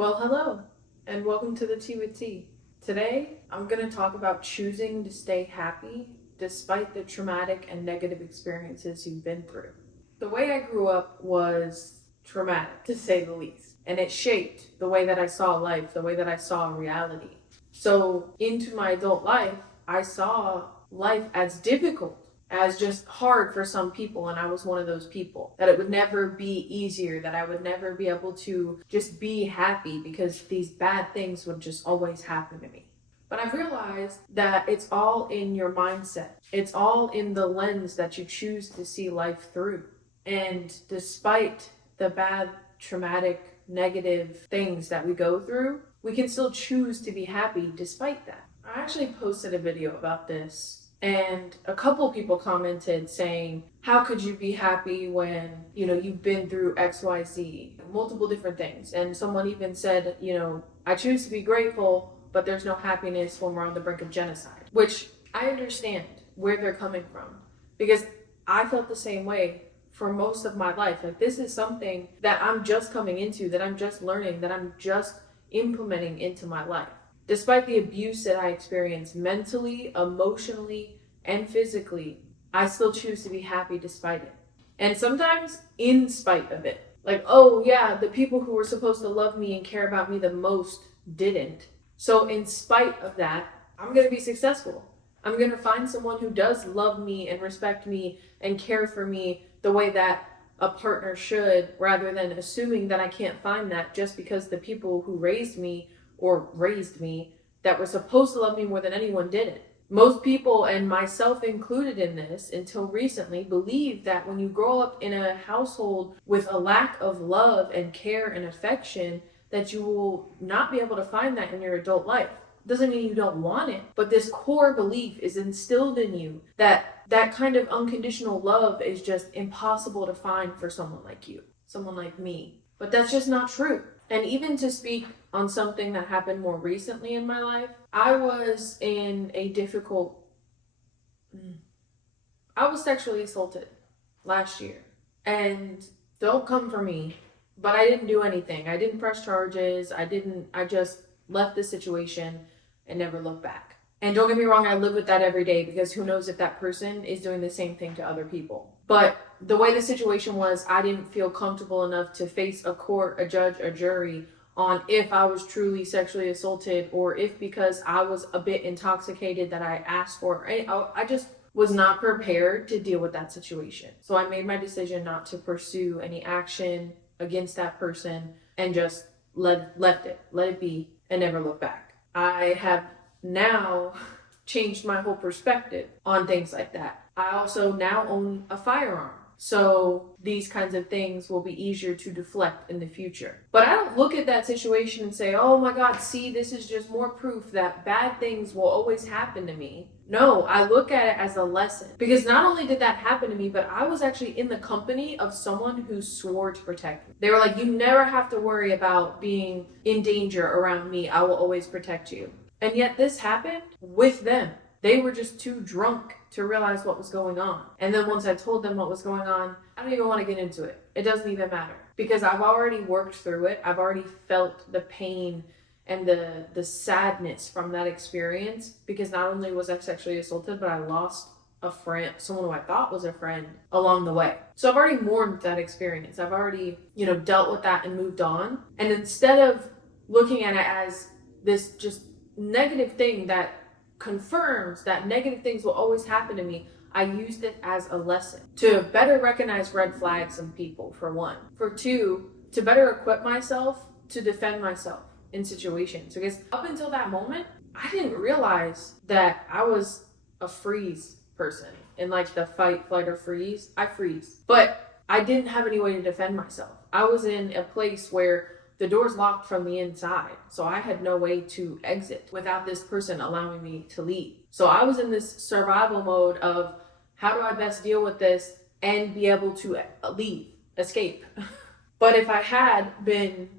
Well, hello, and welcome to the Tea with Tea. Today, I'm going to talk about choosing to stay happy despite the traumatic and negative experiences you've been through. The way I grew up was traumatic, to say the least, and it shaped the way that I saw life, the way that I saw reality. So, into my adult life, I saw life as difficult, as just hard for some people, and I was one of those people. That it would never be easier, that I would never be able to just be happy because these bad things would just always happen to me. But I've realized that it's all in your mindset. It's all in the lens that you choose to see life through. And despite the bad, traumatic, negative things that we go through, we can still choose to be happy despite that. I actually posted a video about this, and a couple people commented saying, how could you be happy when, you've been through XYZ, multiple different things. And someone even said, I choose to be grateful, but there's no happiness when we're on the brink of genocide. Which I understand where they're coming from, because I felt the same way for most of my life. Like, this is something that I'm just coming into, that I'm just learning, that I'm just implementing into my life. Despite the abuse that I experienced mentally, emotionally, and physically, I still choose to be happy despite it. And sometimes in spite of it. Like, oh yeah, the people who were supposed to love me and care about me the most didn't. So in spite of that, I'm going to be successful. I'm going to find someone who does love me and respect me and care for me the way that a partner should, rather than assuming that I can't find that just because the people who raised me that were supposed to love me more than anyone didn't. Most people, and myself included in this until recently, believe that when you grow up in a household with a lack of love and care and affection, that you will not be able to find that in your adult life. Doesn't mean you don't want it, but this core belief is instilled in you that that kind of unconditional love is just impossible to find for someone like you, someone like me. But that's just not true. And even to speak on something that happened more recently in my life, I was sexually assaulted last year. And don't come for me, but I didn't do anything. I didn't press charges. I just left the situation and never looked back. And don't get me wrong, I live with that every day, because who knows if that person is doing the same thing to other people. But the way the situation was, I didn't feel comfortable enough to face a court, a judge, a jury on if I was truly sexually assaulted, or if because I was a bit intoxicated that I asked for. I just was not prepared to deal with that situation. So I made my decision not to pursue any action against that person and just let it be, and never look back. I have now changed my whole perspective on things like that. I also now own a firearm. So these kinds of things will be easier to deflect in the future. But I don't look at that situation and say, oh my God, see, this is just more proof that bad things will always happen to me. No, I look at it as a lesson. Because not only did that happen to me, but I was actually in the company of someone who swore to protect me. They were like, you never have to worry about being in danger around me. I will always protect you. And yet this happened with them. They were just too drunk to realize what was going on. And then once I told them what was going on, I don't even want to get into it. It doesn't even matter, because I've already worked through it. I've already felt the pain and the sadness from that experience, because not only was I sexually assaulted, but I lost a friend, someone who I thought was a friend, along the way. So I've already mourned that experience. I've already, dealt with that and moved on. And instead of looking at it as this just negative thing that confirms that negative things will always happen to me, I used it as a lesson to better recognize red flags in people, for one. For two, to better equip myself to defend myself in situations. Because up until that moment, I didn't realize that I was a freeze person. In like the fight, flight, or freeze, I freeze. But I didn't have any way to defend myself. I was in a place where the door's locked from the inside, so I had no way to exit without this person allowing me to leave. So I was in this survival mode of, how do I best deal with this and be able to escape? But if I had been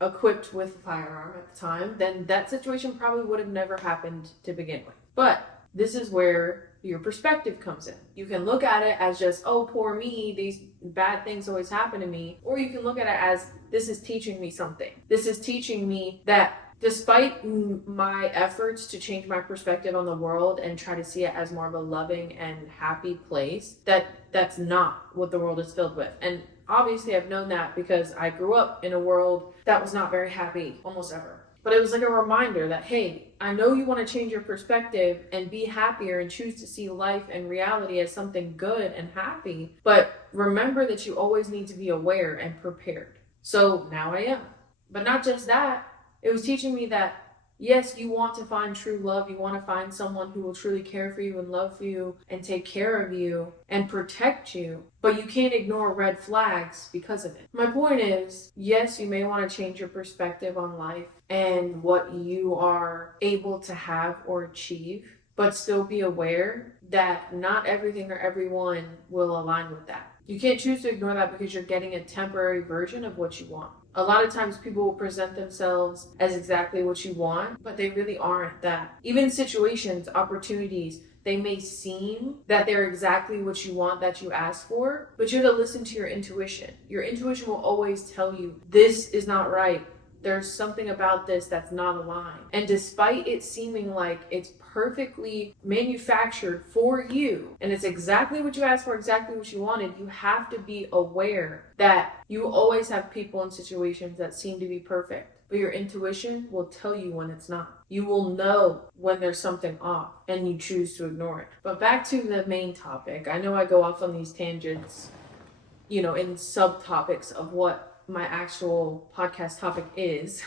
equipped with a firearm at the time, then that situation probably would have never happened to begin with. But this is where your perspective comes in. You can look at it as just, oh, poor me, these bad things always happen to me. Or you can look at it as, this is teaching me something. This is teaching me that despite my efforts to change my perspective on the world and try to see it as more of a loving and happy place, that's not what the world is filled with. And obviously I've known that because I grew up in a world that was not very happy almost ever. But it was like a reminder that, hey, I know you want to change your perspective and be happier and choose to see life and reality as something good and happy. But remember that you always need to be aware and prepared. So now I am. But not just that, it was teaching me that, yes, you want to find true love. You want to find someone who will truly care for you and love you and take care of you and protect you. But you can't ignore red flags because of it. My point is, yes, you may want to change your perspective on life and what you are able to have or achieve, but still be aware that not everything or everyone will align with that. You can't choose to ignore that because you're getting a temporary version of what you want. A lot of times people will present themselves as exactly what you want, but they really aren't that. Even situations, opportunities, they may seem that they're exactly what you want, that you ask for, but you have to listen to your intuition. Your intuition will always tell you, this is not right. There's something about this that's not aligned. And despite it seeming like it's perfectly manufactured for you, and it's exactly what you asked for, exactly what you wanted, you have to be aware that you always have people in situations that seem to be perfect. But your intuition will tell you when it's not. You will know when there's something off and you choose to ignore it. But back to the main topic. I know I go off on these tangents, in subtopics of what my actual podcast topic is.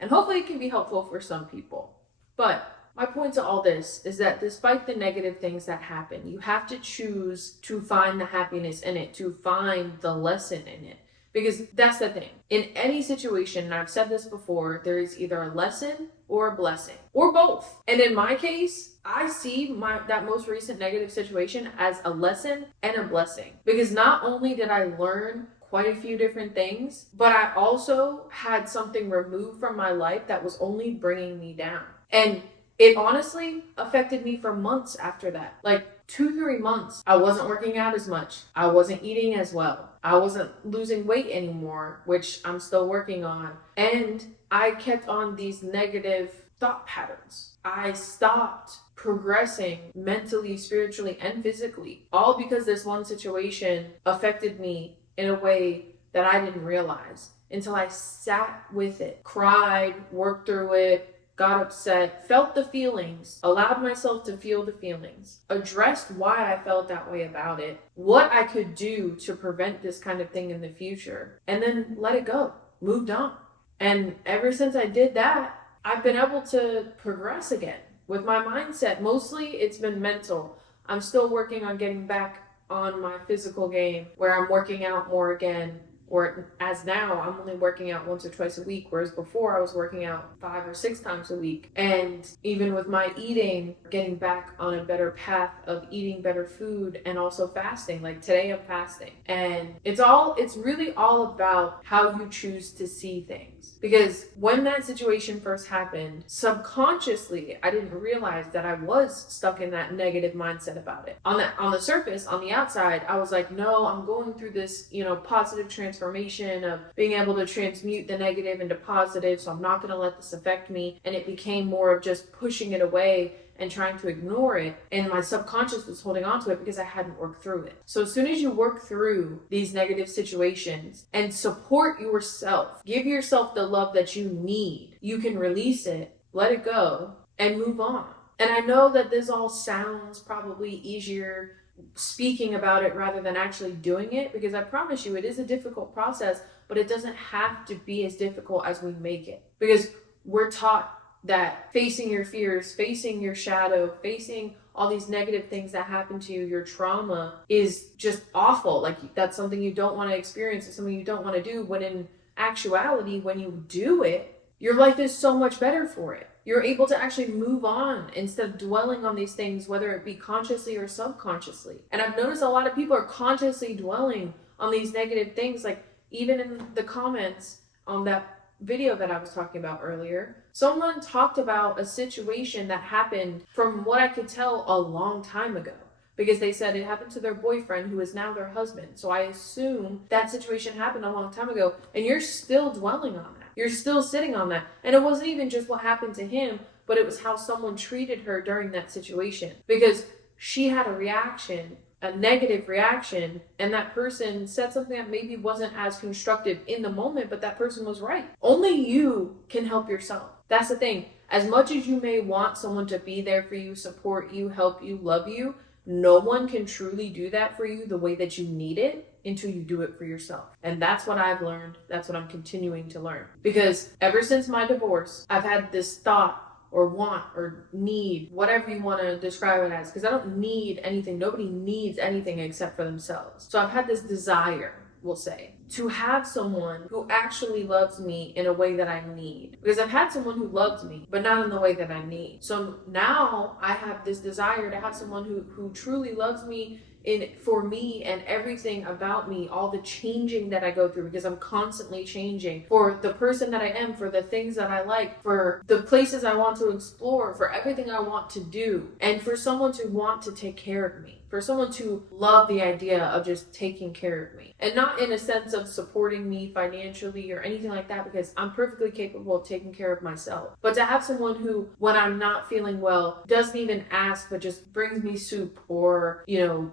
And hopefully it can be helpful for some people. But my point to all this is that despite the negative things that happen, you have to choose to find the happiness in it, to find the lesson in it. Because that's the thing. In any situation, and I've said this before, there is either a lesson or a blessing, or both. And in my case, I see that most recent negative situation as a lesson and a blessing. Because not only did I learn quite a few different things, but I also had something removed from my life that was only bringing me down. And it honestly affected me for months after that. Like 2-3 months. I wasn't working out as much. I wasn't eating as well. I wasn't losing weight anymore, which I'm still working on. And I kept on these negative thought patterns. I stopped progressing mentally, spiritually, and physically, all because this one situation affected me in a way that I didn't realize until I sat with it, cried, worked through it, got upset, felt the feelings, allowed myself to feel the feelings, addressed why I felt that way about it, what I could do to prevent this kind of thing in the future, and then let it go, moved on. And ever since I did that, I've been able to progress again with my mindset. Mostly it's been mental. I'm still working on getting back on my physical game where I'm working out more again, or as now I'm only working out once or twice a week, whereas before I was working out 5 or 6 times a week. And even with my eating, getting back on a better path of eating better food and also fasting. Like today I'm fasting, and it's really all about how you choose to see things. Because when that situation first happened, subconsciously, I didn't realize that I was stuck in that negative mindset about it. On the surface, on the outside, I was like, no, I'm going through this, positive transformation of being able to transmute the negative into positive, so I'm not going to let this affect me. And it became more of just pushing it away and trying to ignore it, and my subconscious was holding on to it because I hadn't worked through it. So as soon as you work through these negative situations and support yourself, give yourself the love that you need, you can release it, let it go, and move on. And I know that this all sounds probably easier speaking about it rather than actually doing it, because I promise you it is a difficult process, but it doesn't have to be as difficult as we make it. Because we're taught that facing your fears, facing your shadow, facing all these negative things that happen to you, your trauma, is just awful. Like that's something you don't want to experience, it's something you don't want to do, when in actuality, when you do it, your life is so much better for it. You're able to actually move on instead of dwelling on these things, whether it be consciously or subconsciously. And I've noticed a lot of people are consciously dwelling on these negative things. Like even in the comments on that video that I was talking about earlier, someone talked about a situation that happened, from what I could tell, a long time ago. Because they said it happened to their boyfriend, who is now their husband. So I assume that situation happened a long time ago, and you're still dwelling on that. You're still sitting on that. And it wasn't even just what happened to him, but it was how someone treated her during that situation. Because she had a reaction, a negative reaction, and that person said something that maybe wasn't as constructive in the moment, but that person was right. Only you can help yourself. That's the thing. As much as you may want someone to be there for you, support you, help you, love you, no one can truly do that for you the way that you need it until you do it for yourself. And that's what I've learned. That's what I'm continuing to learn. Because ever since my divorce, I've had this thought or want or need, whatever you want to describe it as, because I don't need anything. Nobody needs anything except for themselves. So I've had this desire, we'll say, to have someone who actually loves me in a way that I need. Because I've had someone who loves me, but not in the way that I need. So now I have this desire to have someone who truly loves me for me and everything about me, all the changing that I go through, because I'm constantly changing for the person that I am, for the things that I like, for the places I want to explore, for everything I want to do, and for someone to want to take care of me, for someone to love the idea of just taking care of me. And not in a sense of supporting me financially or anything like that, because I'm perfectly capable of taking care of myself. But to have someone who, when I'm not feeling well, doesn't even ask, but just brings me soup, or,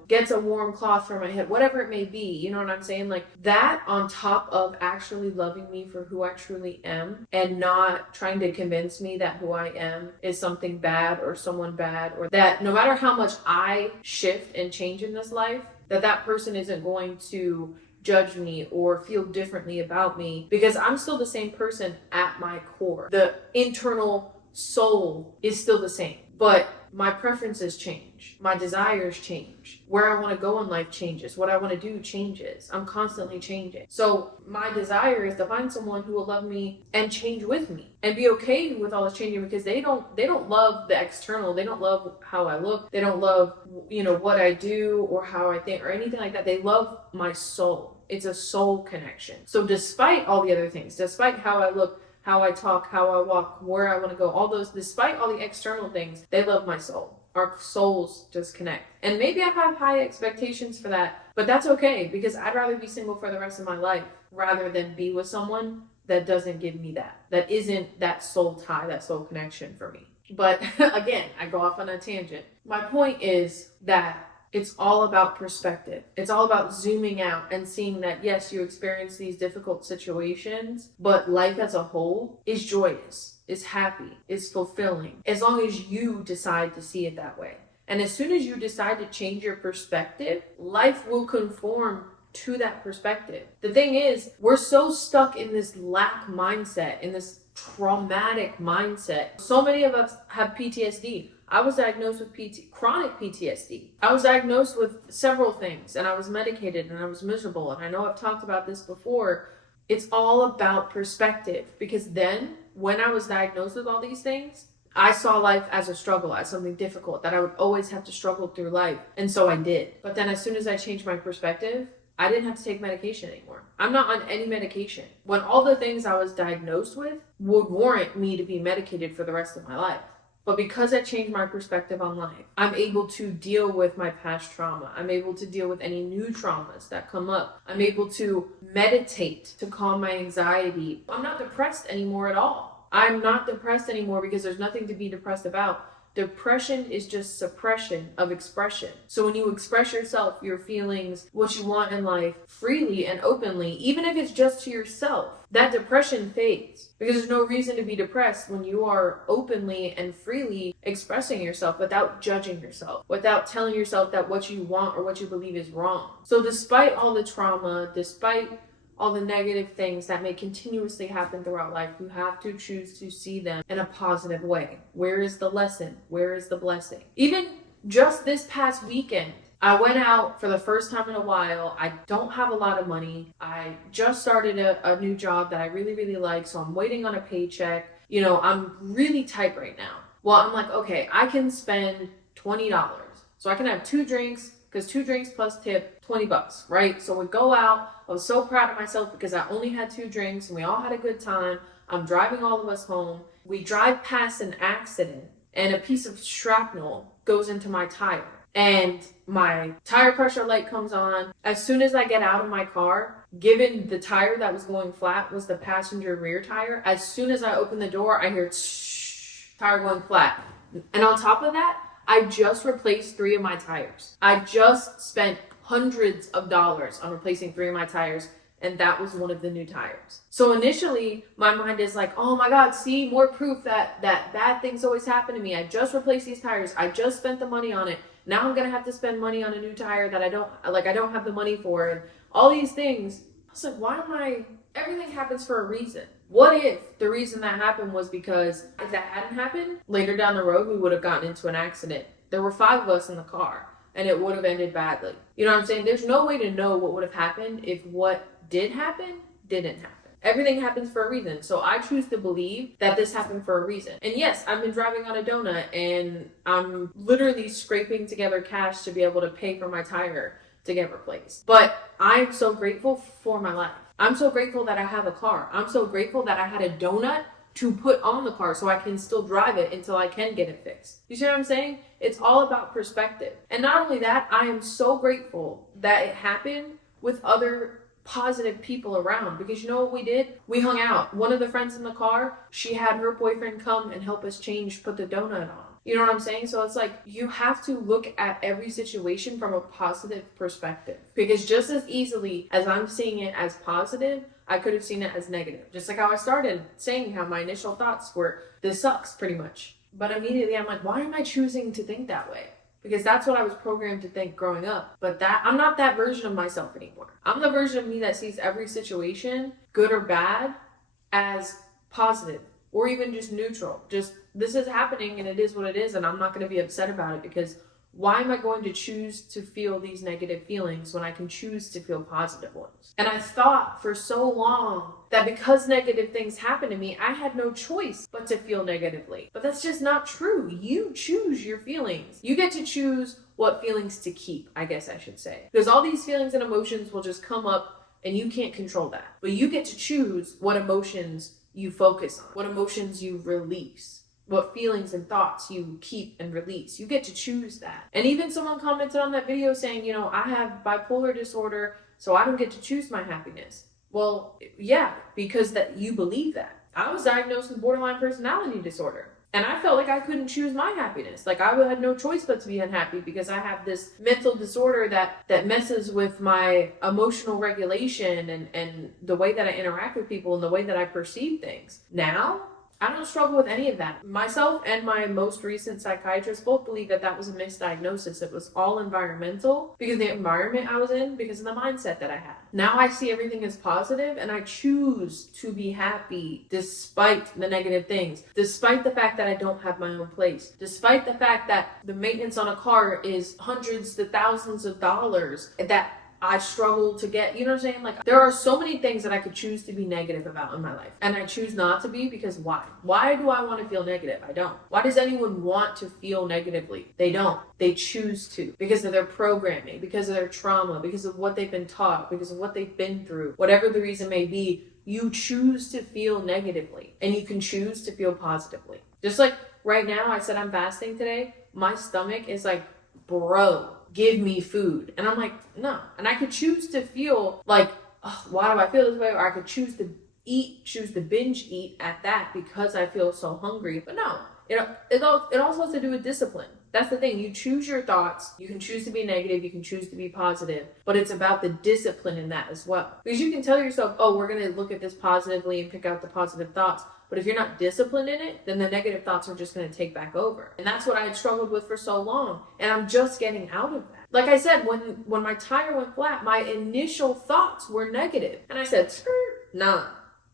gets a warm cloth for my head, whatever it may be, you know what I'm saying? Like that, on top of actually loving me for who I truly am, and not trying to convince me that who I am is something bad or someone bad, or that no matter how much I shift and change in this life, that person isn't going to judge me or feel differently about me, because I'm still the same person at my core. The internal soul is still the same, but my preferences change, my desires change, where I want to go in life changes, what I want to do changes. I'm constantly changing. So my desire is to find someone who will love me and change with me and be okay with all this changing, because they don't love the external. They don't love how I look. They don't love, what I do or how I think or anything like that. They love my soul. It's a soul connection. So despite all the other things, despite how I look, how I talk, how I walk, where I want to go, all those, despite all the external things, they love my soul. Our souls just connect. And maybe I have high expectations for that, but that's okay, because I'd rather be single for the rest of my life rather than be with someone that doesn't give me that isn't that soul tie, that soul connection for me. But again, I go off on a tangent. My point is that it's all about perspective. It's all about zooming out and seeing that, yes, you experience these difficult situations, but life as a whole is joyous, is happy, is fulfilling, as long as you decide to see it that way. And as soon as you decide to change your perspective, life will conform to that perspective. The thing is, we're so stuck in this lack mindset, in this traumatic mindset. So many of us have PTSD. I was diagnosed with chronic PTSD. I was diagnosed with several things, and I was medicated, and I was miserable. And I know I've talked about this before. It's all about perspective, because then when I was diagnosed with all these things, I saw life as a struggle, as something difficult, that I would always have to struggle through life. And so I did. But then as soon as I changed my perspective, I didn't have to take medication anymore. I'm not on any medication. When all the things I was diagnosed with would warrant me to be medicated for the rest of my life. But because I changed my perspective on life, I'm able to deal with my past trauma. I'm able to deal with any new traumas that come up. I'm able to meditate to calm my anxiety. I'm not depressed anymore at all. I'm not depressed anymore because there's nothing to be depressed about. Depression is just suppression of expression. So when you express yourself, your feelings, what you want in life freely and openly, even if it's just to yourself, that depression fades, because there's no reason to be depressed when you are openly and freely expressing yourself without judging yourself, without telling yourself that what you want or what you believe is wrong. So despite all the trauma, despite all the negative things that may continuously happen throughout life, you have to choose to see them in a positive way. Where is the lesson? Where is the blessing? Even just this past weekend, I went out for the first time in a while. I don't have a lot of money. I just started a new job that I really, really like, so I'm waiting on a paycheck. I'm really tight right now. Well, I'm like, okay, I can spend $20. So I can have 2 drinks, because 2 drinks plus tip, $20, right? So we go out. I was so proud of myself because I only had 2 drinks and we all had a good time. I'm driving all of us home. We drive past an accident and a piece of shrapnel goes into my tire. And my tire pressure light comes on. As soon as I get out of my car, given the tire that was going flat was the passenger rear tire, as soon as I open the door, I hear tire going flat. And on top of that, I just replaced 3 of my tires. I just spent hundreds of dollars on replacing 3 of my tires, and that was one of the new tires. So initially, my mind is like, oh my God, see, more proof that bad things always happen to me. I just replaced these tires. I just spent the money on it. Now I'm gonna have to spend money on a new tire that I don't have the money for, and all these things. I was like, everything happens for a reason. What if the reason that happened was because if that hadn't happened, later down the road, we would have gotten into an accident. There were 5 of us in the car, and it would have ended badly. You know what I'm saying? There's no way to know what would have happened if what did happen didn't happen. Everything happens for a reason. So I choose to believe that this happened for a reason. And yes, I've been driving on a donut and I'm literally scraping together cash to be able to pay for my tire to get replaced. But I'm so grateful for my life. I'm so grateful that I have a car. I'm so grateful that I had a donut to put on the car so I can still drive it until I can get it fixed. You see what I'm saying? It's all about perspective. And not only that, I am so grateful that it happened with other positive people around, because you know what we did? We hung out. One of the friends in the car, she had her boyfriend come and help us put the donut on. You know what I'm saying? So it's like, you have to look at every situation from a positive perspective, because just as easily as I'm seeing it as positive, I could have seen it as negative. Just like how I started saying how my initial thoughts were, this sucks pretty much. But immediately I'm like, why am I choosing to think that way? Because that's what I was programmed to think growing up. But I'm not that version of myself anymore. I'm the version of me that sees every situation, good or bad, as positive or even just neutral. Just, this is happening and it is what it is, and I'm not going to be upset about it, because why am I going to choose to feel these negative feelings when I can choose to feel positive ones? And I thought for so long that because negative things happen to me, I had no choice but to feel negatively. But that's just not true. You choose your feelings. You get to choose what feelings to keep, I guess I should say. Because all these feelings and emotions will just come up and you can't control that. But you get to choose what emotions you focus on, what emotions you release, what feelings and thoughts you keep and release. You get to choose that. And even someone commented on that video saying, you know, I have bipolar disorder, so I don't get to choose my happiness. Well, yeah, because that you believe that. I was diagnosed with borderline personality disorder, and I felt like I couldn't choose my happiness. Like I had no choice but to be unhappy, because I have this mental disorder that messes with my emotional regulation and the way that I interact with people and the way that I perceive things. Now, I don't struggle with any of that. Myself and my most recent psychiatrist both believe that that was a misdiagnosis. It was all environmental, because of the environment I was in, because of the mindset that I had. Now I see everything as positive, and I choose to be happy despite the negative things, despite the fact that I don't have my own place, despite the fact that the maintenance on a car is hundreds to thousands of dollars that I struggle to get, you know what I'm saying? Like, there are so many things that I could choose to be negative about in my life. And I choose not to be, because why? Why do I want to feel negative? I don't. Why does anyone want to feel negatively? They don't. They choose to, because of their programming, because of their trauma, because of what they've been taught, because of what they've been through. Whatever the reason may be, you choose to feel negatively, and you can choose to feel positively. Just like right now, I said I'm fasting today. My stomach is like, bro, give me food. And I'm like, no. And I could choose to feel like, oh, why do I feel this way? Or I could choose to binge eat at that because I feel so hungry. But no, it also has to do with discipline. That's the thing. You choose your thoughts. You can choose to be negative. You can choose to be positive. But it's about the discipline in that as well. Because you can tell yourself, oh, we're going to look at this positively and pick out the positive thoughts. But if you're not disciplined in it, then the negative thoughts are just going to take back over. And that's what I had struggled with for so long. And I'm just getting out of that. Like I said, when my tire went flat, my initial thoughts were negative. And I said, nah.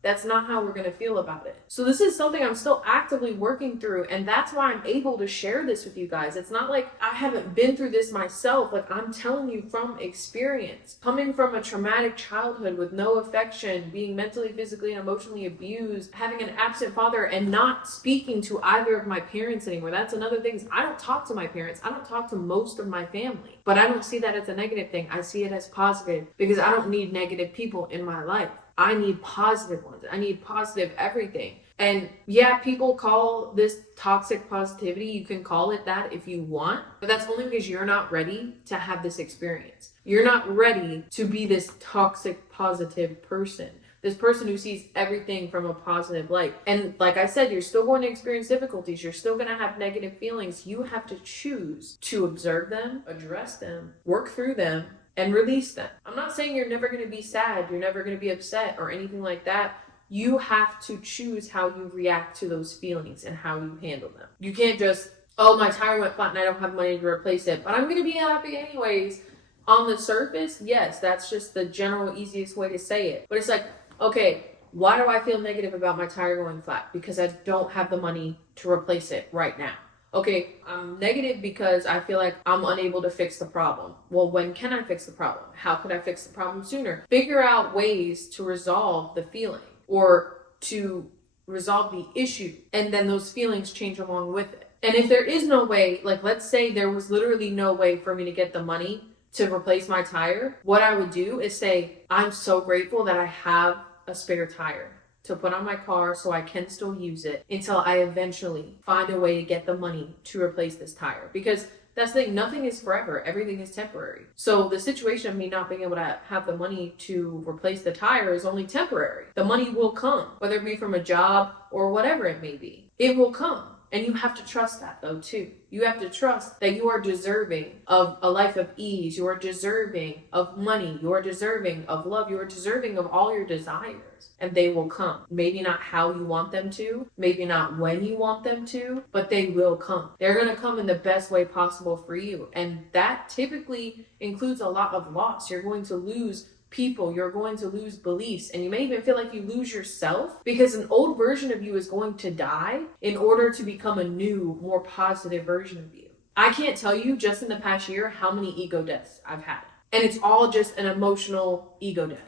That's not how we're going to feel about it. So this is something I'm still actively working through, and that's why I'm able to share this with you guys. It's not like I haven't been through this myself. Like, I'm telling you from experience. Coming from a traumatic childhood with no affection, being mentally, physically, and emotionally abused, having an absent father, and not speaking to either of my parents anymore. That's another thing. I don't talk to my parents. I don't talk to most of my family. But I don't see that as a negative thing. I see it as positive, because I don't need negative people in my life. I need positive ones. I need positive everything. And yeah, people call this toxic positivity. You can call it that if you want, but that's only because you're not ready to have this experience. You're not ready to be this toxic positive person. This person who sees everything from a positive light. And like I said, you're still going to experience difficulties. You're still going to have negative feelings. You have to choose to observe them, address them, work through them, and release them. I'm not saying you're never going to be sad, you're never going to be upset or anything like that. You have to choose how you react to those feelings and how you handle them. You can't just, oh, my tire went flat and I don't have money to replace it, but I'm going to be happy anyways. On the surface, yes, that's just the general easiest way to say it. But it's like, okay, why do I feel negative about my tire going flat? Because I don't have the money to replace it right now. Okay, I'm negative because I feel like I'm unable to fix the problem. Well, when can I fix the problem? How could I fix the problem sooner? Figure out ways to resolve the feeling or to resolve the issue, and then those feelings change along with it. And if there is no way, like let's say there was literally no way for me to get the money to replace my tire, what I would do is say, I'm so grateful that I have a spare tire to put on my car so I can still use it until I eventually find a way to get the money to replace this tire. Because that's the thing, nothing is forever, everything is temporary. So the situation of me not being able to have the money to replace the tire is only temporary. The money will come, whether it be from a job or whatever it may be. It will come. And you have to trust that though too. You have to trust that you are deserving of a life of ease. You are deserving of money. You are deserving of love. You are deserving of all your desires. And they will come. Maybe not how you want them to. Maybe not when you want them to. But they will come. They're going to come in the best way possible for you. And that typically includes a lot of loss. You're going to lose people, you're going to lose beliefs, and you may even feel like you lose yourself because an old version of you is going to die in order to become a new, more positive version of you. I can't tell you just in the past year how many ego deaths I've had. And it's all just an emotional ego death.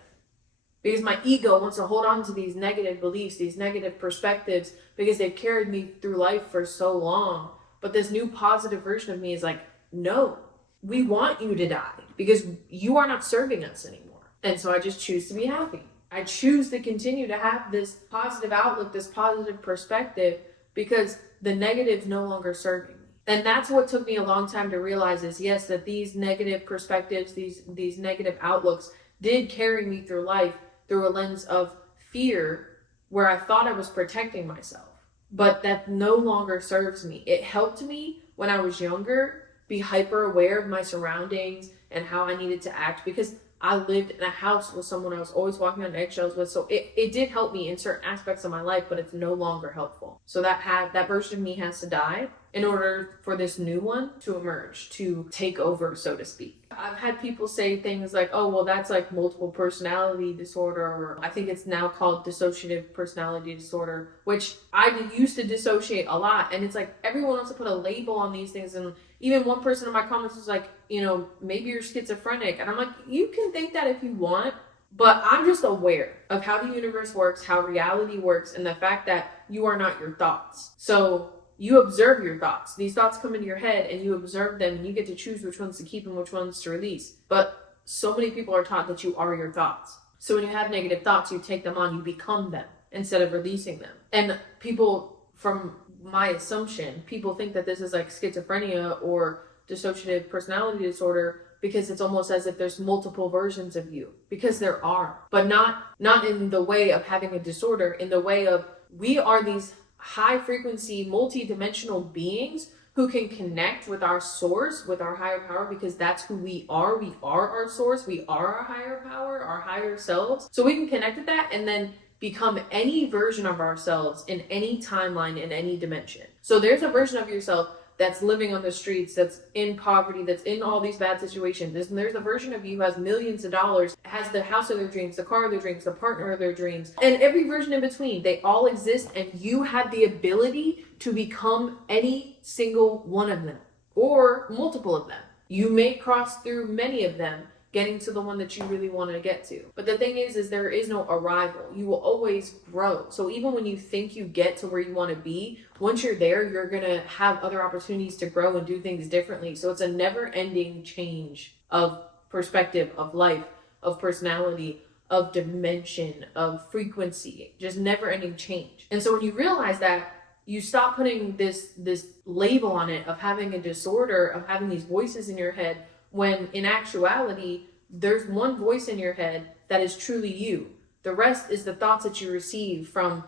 Because my ego wants to hold on to these negative beliefs, these negative perspectives, because they've carried me through life for so long. But this new positive version of me is like, no, we want you to die because you are not serving us anymore. And so I just choose to be happy. I choose to continue to have this positive outlook, this positive perspective, because the negative's no longer serving me. And that's what took me a long time to realize is, yes, that these negative perspectives, these negative outlooks did carry me through life through a lens of fear where I thought I was protecting myself. But that no longer serves me. It helped me when I was younger be hyper aware of my surroundings and how I needed to act because I lived in a house with someone I was always walking on eggshells with. So it did help me in certain aspects of my life, but it's no longer helpful. So that version of me has to die in order for this new one to emerge, to take over, so to speak. I've had people say things like, oh, well, that's like multiple personality disorder, or I think it's now called dissociative personality disorder, which I used to dissociate a lot. And it's like everyone wants to put a label on these things. And even one person in my comments was like, maybe you're schizophrenic. And I'm like, you can think that if you want, but I'm just aware of how the universe works, how reality works, and the fact that you are not your thoughts. So you observe your thoughts. These thoughts come into your head and you observe them and you get to choose which ones to keep and which ones to release. But so many people are taught that you are your thoughts. So when you have negative thoughts, you take them on, you become them instead of releasing them. And people, from my assumption, people think that this is like schizophrenia or dissociative personality disorder because it's almost as if there's multiple versions of you, because there are, but not in the way of having a disorder, in the way of we are these high frequency, multi-dimensional beings who can connect with our source, with our higher power, because that's who we are. We are our source. We are our higher power, our higher selves. So we can connect with that and then become any version of ourselves in any timeline, in any dimension. So there's a version of yourself that's living on the streets, that's in poverty, that's in all these bad situations. There's a version of you who has millions of dollars, has the house of their dreams, the car of their dreams, the partner of their dreams, and every version in between. They all exist, and you have the ability to become any single one of them, or multiple of them. You may cross through many of them, getting to the one that you really wanted to get to. But the thing is there is no arrival. You will always grow. So even when you think you get to where you want to be, once you're there, you're going to have other opportunities to grow and do things differently. So it's a never-ending change of perspective, of life, of personality, of dimension, of frequency, just never ending change. And so when you realize that, you stop putting this label on it of having a disorder, of having these voices in your head, when in actuality, there's one voice in your head that is truly you. The rest is the thoughts that you receive from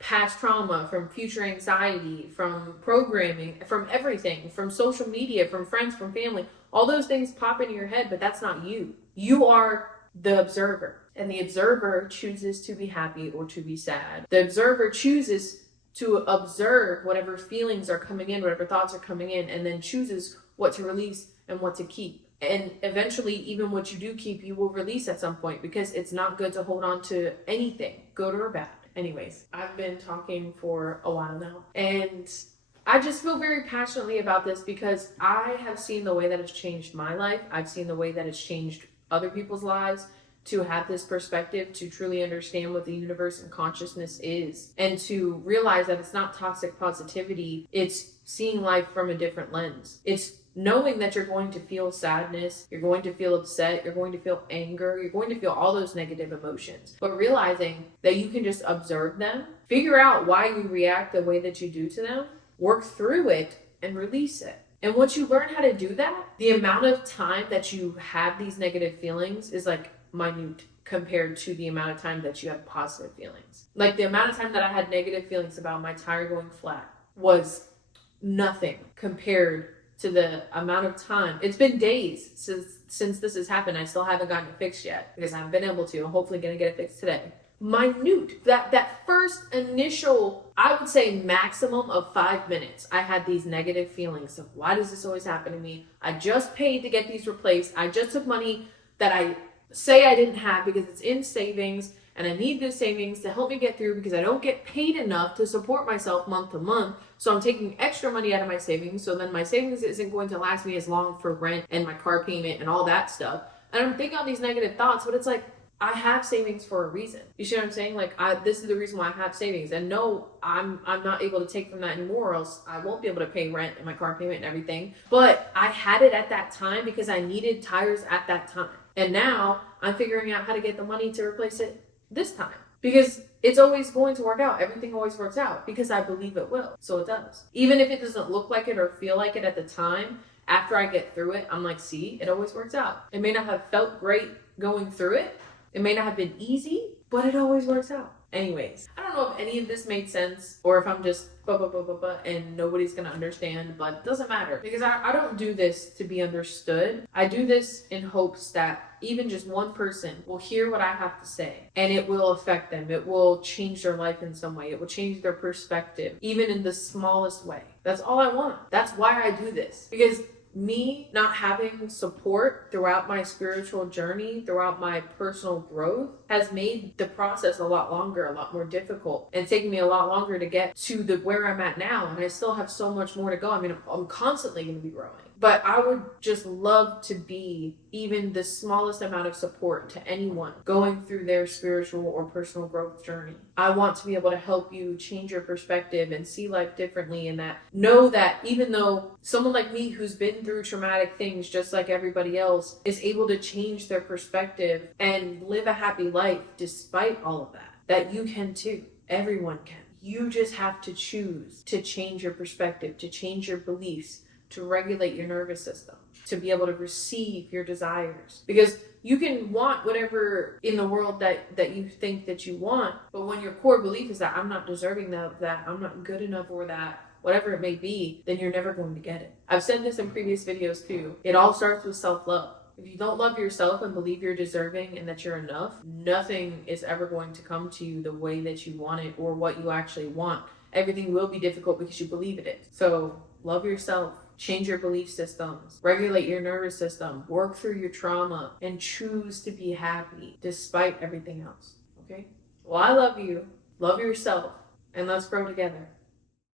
past trauma, from future anxiety, from programming, from everything, from social media, from friends, from family. All those things pop into your head, but that's not you. You are the observer, and the observer chooses to be happy or to be sad. The observer chooses to observe whatever feelings are coming in, whatever thoughts are coming in, and then chooses what to release and what to keep. And eventually, even what you do keep, you will release at some point, because it's not good to hold on to anything, good or bad. Anyways, I've been talking for a while now, and I just feel very passionately about this because I have seen the way that it's changed my life. I've seen the way that it's changed other people's lives, to have this perspective, to truly understand what the universe and consciousness is, and to realize that it's not toxic positivity. It's seeing life from a different lens. It's knowing that you're going to feel sadness, you're going to feel upset, you're going to feel anger, you're going to feel all those negative emotions, but realizing that you can just observe them, figure out why you react the way that you do to them, work through it, and release it. And once you learn how to do that, the amount of time that you have these negative feelings is like minute compared to the amount of time that you have positive feelings. Like the amount of time that I had negative feelings about my tire going flat was nothing compared to the amount of time. It's been days since this has happened. I still haven't gotten it fixed yet because I haven't been able to. I'm hopefully gonna get it fixed today. Minute, that first initial, I would say maximum of 5 minutes, I had these negative feelings of, why does this always happen to me? I just paid to get these replaced. I just took money that I say I didn't have because it's in savings, and I need this savings to help me get through because I don't get paid enough to support myself month to month. So I'm taking extra money out of my savings. So then my savings isn't going to last me as long for rent and my car payment and all that stuff. And I'm thinking all these negative thoughts, but it's like, I have savings for a reason. You see what I'm saying? Like, this is the reason why I have savings. And no, I'm not able to take from that anymore, or else I won't be able to pay rent and my car payment and everything. But I had it at that time because I needed tires at that time. And now I'm figuring out how to get the money to replace it this time, because it's always going to work out. Everything always works out because I believe it will. So it does. Even if it doesn't look like it or feel like it at the time, after I get through it, I'm like, see, it always works out. It may not have felt great going through it. It may not have been easy, but it always works out. Anyways, I don't know if any of this made sense or if I'm just and nobody's gonna understand, but it doesn't matter because I don't do this to be understood. I do this in hopes that even just one person will hear what I have to say and it will affect them. It will change their life in some way. It will change their perspective, even in the smallest way. That's all I want. That's why I do this, because me not having support throughout my spiritual journey, throughout my personal growth, has made the process a lot longer, a lot more difficult, and taking me a lot longer to get to where I'm at now. And I still have so much more to go. I mean, I'm constantly going to be growing. But I would just love to be even the smallest amount of support to anyone going through their spiritual or personal growth journey. I want to be able to help you change your perspective and see life differently, and that know that even though someone like me who's been through traumatic things just like everybody else is able to change their perspective and live a happy life despite all of that you can too. Everyone can. You just have to choose to change your perspective, to change your beliefs, to regulate your nervous system, to be able to receive your desires. Because you can want whatever in the world that you think that you want, but when your core belief is that I'm not deserving of that, I'm not good enough for that, whatever it may be, then you're never going to get it. I've said this in previous videos too. It all starts with self-love. If you don't love yourself and believe you're deserving and that you're enough, nothing is ever going to come to you the way that you want it or what you actually want. Everything will be difficult because you believe in it. So love yourself. Change your belief systems, regulate your nervous system, work through your trauma, and choose to be happy despite everything else, okay? Well, I love you, love yourself, and let's grow together.